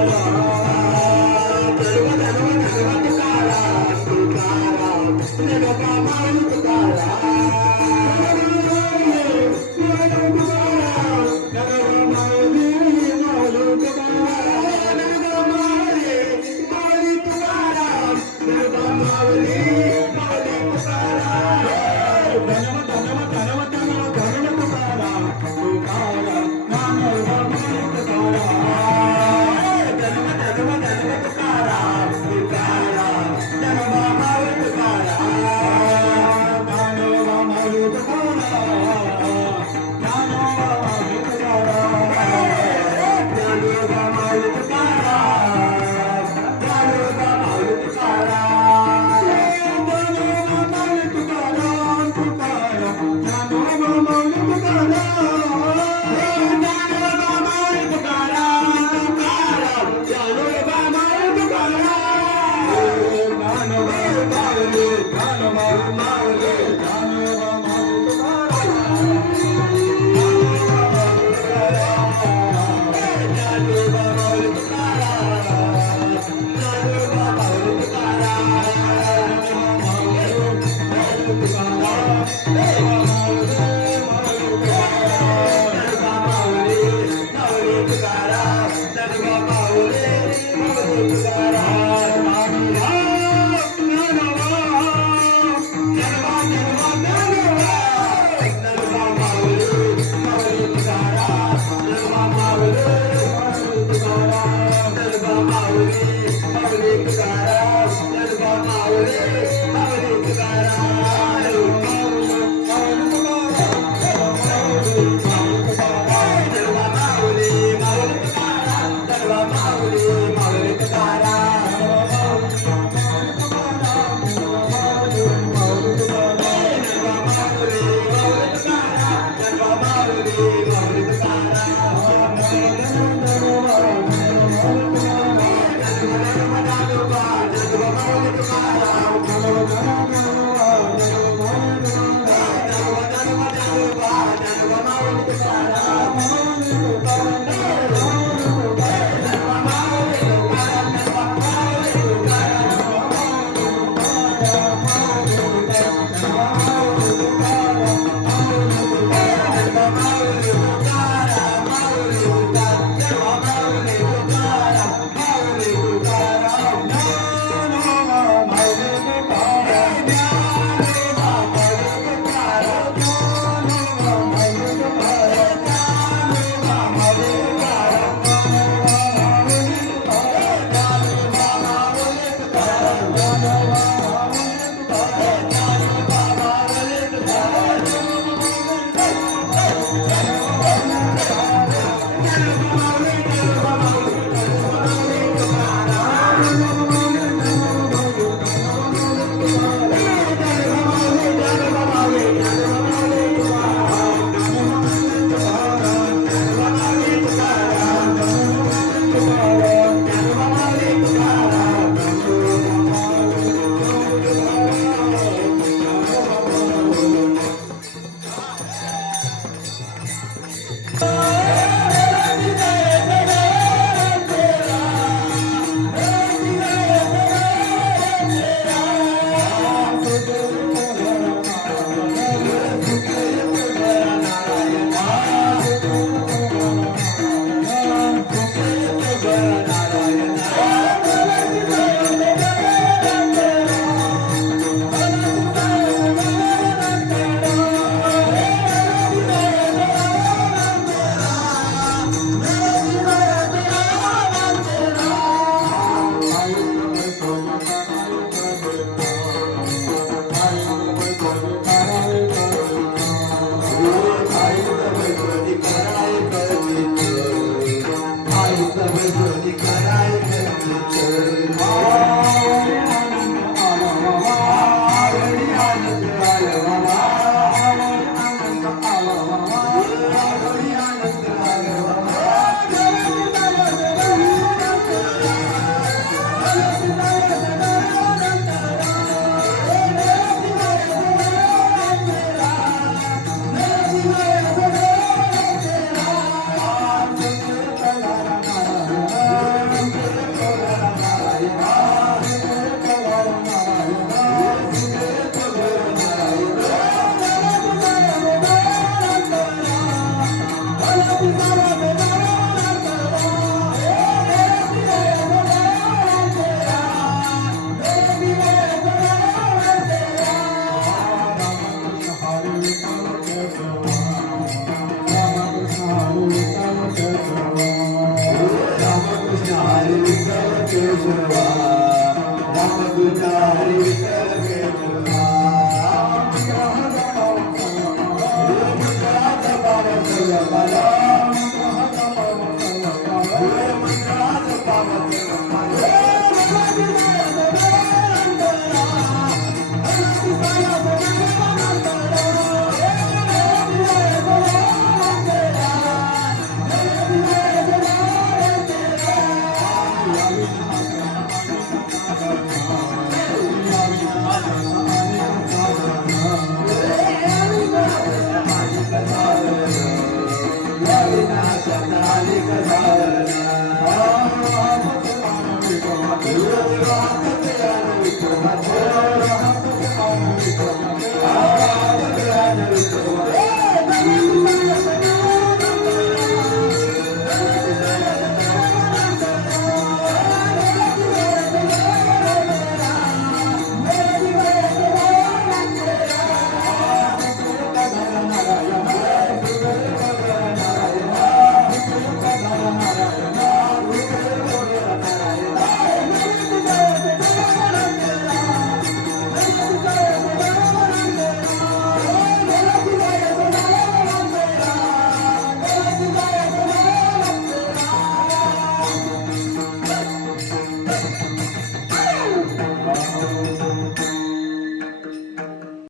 Oh,